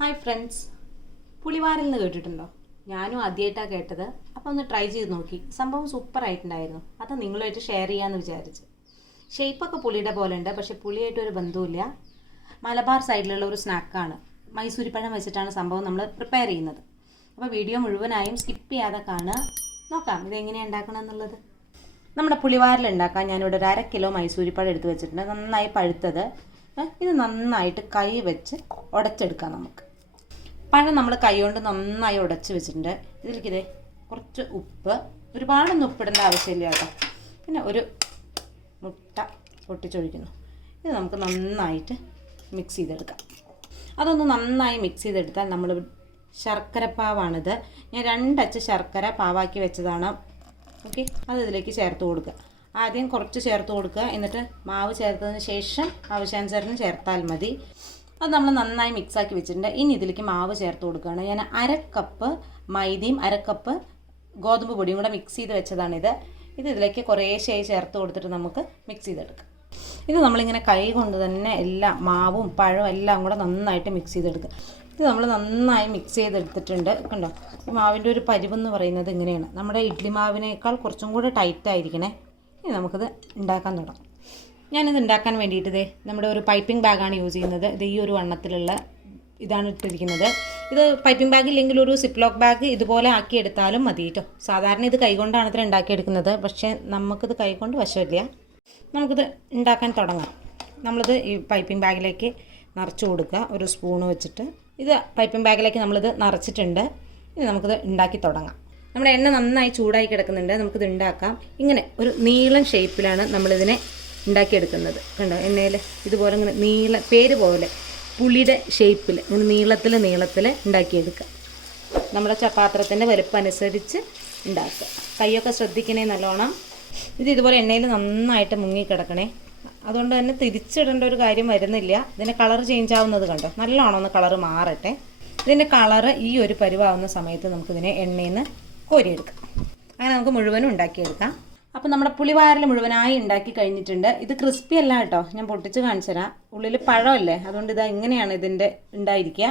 Hi friends, പുളിവാരൽ എന്ന് കേട്ടിട്ടുണ്ടോ? ഞാനും ആദ്യമായിട്ടാണ് കേട്ടത്. അപ്പോൾ ഒന്ന് ട്രൈ ചെയ്ത് നോക്കി. സംഭവം സൂപ്പറായിട്ടുണ്ടായിരുന്നു. അത് നിങ്ങളുമായിട്ട് ഷെയർ ചെയ്യാമെന്ന് വിചാരിച്ച്. ഷേപ്പൊക്കെ പുളിയുടെ പോലെ ഉണ്ട്, പക്ഷേ പുളിയായിട്ടൊരു ബന്ധവുമില്ല. മലബാർ സൈഡിലുള്ള ഒരു സ്നാക്കാണ്. മൈസൂരിപ്പഴം വെച്ചിട്ടാണ് സംഭവം നമ്മൾ പ്രിപ്പയർ ചെയ്യുന്നത്. അപ്പോൾ വീഡിയോ മുഴുവനായും സ്കിപ്പ് ചെയ്യാതെ കാണുക. നോക്കാം ഇതെങ്ങനെയാണ് ഉണ്ടാക്കണം എന്നുള്ളത്. നമ്മുടെ പുളിവാരൽ ഉണ്ടാക്കാൻ ഞാനിവിടെ ഒരു 1/2 കിലോ മൈസൂരിപ്പഴം എടുത്ത് വെച്ചിട്ടുണ്ട്. നന്നായി പഴുത്തത്. ഇത് നന്നായിട്ട് കൈ വെച്ച് ഉടച്ചെടുക്കാം. നമുക്ക് പഴം നമ്മൾ കൈ കൊണ്ട് നന്നായി ഉടച്ച് വെച്ചിട്ടുണ്ട്. ഇതിലേക്കിതേ കുറച്ച് ഉപ്പ്, ഒരുപാടൊന്നും ഉപ്പിടേണ്ട ആവശ്യമില്ല കേട്ടോ. പിന്നെ ഒരു മുട്ട പൊട്ടിച്ചൊഴിക്കുന്നു. ഇത് നമുക്ക് നന്നായിട്ട് മിക്സ് ചെയ്തെടുക്കാം. അതൊന്ന് നന്നായി മിക്സ് ചെയ്തെടുത്താൽ നമ്മൾ ശർക്കരപ്പാവാണിത്. ഞാൻ 2 അച്ച് ശർക്കര പാവാക്കി വെച്ചതാണ്. ഓക്കെ, അത് ഇതിലേക്ക് ചേർത്ത് കൊടുക്കുക. ആദ്യം കുറച്ച് ചേർത്ത് കൊടുക്കുക, എന്നിട്ട് മാവ് ചേർത്തതിന് ശേഷം ആവശ്യാനുസരണം ചേർത്താൽ മതി. അത് നമ്മൾ നന്നായി മിക്സാക്കി വെച്ചിട്ടുണ്ട്. ഇനി ഇതിലേക്ക് മാവ് ചേർത്ത് കൊടുക്കുകയാണ്. ഞാൻ 1/2 കപ്പ് മൈദയും 1/2 കപ്പ് ഗോതമ്പ് പൊടിയും കൂടെ മിക്സ് ചെയ്ത് വെച്ചതാണിത്. ഇതിലേക്ക് കുറേശ്ശായി ചേർത്ത് കൊടുത്തിട്ട് നമുക്ക് മിക്സ് ചെയ്തെടുക്കാം. ഇത് നമ്മളിങ്ങനെ കൈ കൊണ്ട് തന്നെ എല്ലാ മാവും പഴവും എല്ലാം കൂടെ നന്നായിട്ട് മിക്സ് ചെയ്തെടുക്കുക. ഇത് നമ്മൾ നന്നായി മിക്സ് ചെയ്തെടുത്തിട്ടുണ്ട്. കണ്ടോ, ഈ മാവിൻ്റെ ഒരു പരിവെന്ന് പറയുന്നത് ഇങ്ങനെയാണ്. നമ്മുടെ ഇഡ്ഡലി മാവിനേക്കാൾ കുറച്ചും കൂടെ ടൈറ്റായിരിക്കണേ. ഇനി നമുക്കിത് ഉണ്ടാക്കാൻ തുടങ്ങാം. ഞാനിത് ഉണ്ടാക്കാൻ വേണ്ടിയിട്ട് നമ്മുടെ ഒരു പൈപ്പിംഗ് ബാഗാണ് യൂസ് ചെയ്യുന്നത്. ഇത് ഈ ഒരു വണ്ണത്തിലുള്ള ഇതാണ് ഇട്ടിരിക്കുന്നത്. ഇത് പൈപ്പിംഗ് ബാഗ് ഇല്ലെങ്കിൽ ഒരു സിപ്ലോക്ക് ബാഗ് ഇതുപോലെ ആക്കിയെടുത്താലും മതി കേട്ടോ. സാധാരണ ഇത് കൈകൊണ്ടാണ് ഇത്ര ഉണ്ടാക്കിയെടുക്കുന്നത്, പക്ഷേ നമുക്കിത് കൈകൊണ്ട് വശമില്ല. നമുക്കിത് ഉണ്ടാക്കാൻ തുടങ്ങാം. നമ്മളിത് ഈ പൈപ്പിംഗ് ബാഗിലേക്ക് നിറച്ച് കൊടുക്കുക, ഒരു സ്പൂണ് വെച്ചിട്ട്. ഇത് പൈപ്പിംഗ് ബാഗിലേക്ക് നമ്മളിത് നിറച്ചിട്ടുണ്ട്. ഇനി നമുക്കിത് ഉണ്ടാക്കി തുടങ്ങാം. നമ്മുടെ എണ്ണ നന്നായി ചൂടായി കിടക്കുന്നുണ്ട്. നമുക്കിത് ഉണ്ടാക്കാം. ഇങ്ങനെ ഒരു നീളൻ ഷേപ്പിലാണ് നമ്മളിതിനെ ഉണ്ടാക്കിയെടുക്കുന്നത്. കണ്ടോ, എണ്ണയിൽ ഇതുപോലെ ഇങ്ങനെ പേര് പോലെ പുളിയുടെ ഷേപ്പിൽ ഇങ്ങനെ നീളത്തിൽ ഉണ്ടാക്കിയെടുക്കുക. നമ്മുടെ പാത്രത്തിൻ്റെ വലുപ്പം അനുസരിച്ച് ഉണ്ടാക്കുക. കൈയൊക്കെ ശ്രദ്ധിക്കണേ നല്ലോണം. ഇതുപോലെ എണ്ണയിൽ നന്നായിട്ട് മുങ്ങിക്കിടക്കണേ. അതുകൊണ്ട് തന്നെ തിരിച്ചിടേണ്ട ഒരു കാര്യം വരുന്നില്ല. ഇതിൻ്റെ കളർ ചേഞ്ച് ആവുന്നത് കണ്ടോ, നല്ലോണം ഒന്ന് കളറ് മാറട്ടെ. ഇതിൻ്റെ കളറ് ഈ ഒരു പരുവാകുന്ന സമയത്ത് നമുക്കിതിനെ എണ്ണയിൽ നിന്ന് കോരിയെടുക്കാം. അങ്ങനെ നമുക്ക് മുഴുവനും ഉണ്ടാക്കിയെടുക്കാം. അപ്പോൾ നമ്മുടെ പുളിവാരൽ മുഴുവനായി ഉണ്ടാക്കി കഴിഞ്ഞിട്ടുണ്ട്. ഇത് ക്രിസ്പി അല്ല കേട്ടോ, ഞാൻ പൊട്ടിച്ച് കാണിച്ചു തരാം. ഉള്ളിൽ പഴമല്ലേ, അതുകൊണ്ട് ഇതാ ഇങ്ങനെയാണ് ഇതിൻ്റെ ഉണ്ടായിരിക്കുക.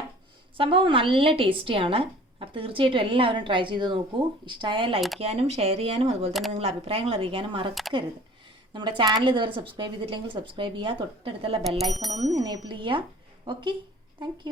സംഭവം നല്ല ടേസ്റ്റിയാണ്. അപ്പോൾ തീർച്ചയായിട്ടും എല്ലാവരും ട്രൈ ചെയ്ത് നോക്കൂ. ഇഷ്ടമായാൽ ലൈക്ക് ചെയ്യാനും ഷെയർ ചെയ്യാനും അതുപോലെ തന്നെ നിങ്ങളുടെ അഭിപ്രായങ്ങൾ അറിയിക്കാനും മറക്കരുത്. നമ്മുടെ ചാനൽ ഇതുവരെ സബ്സ്ക്രൈബ് ചെയ്തിട്ടില്ലെങ്കിൽ സബ്സ്ക്രൈബ് ചെയ്യുക. തൊട്ടടുത്തുള്ള ബെല്ലൈക്കൺ ഒന്ന് എനേബിൾ ചെയ്യുക. Okay, thank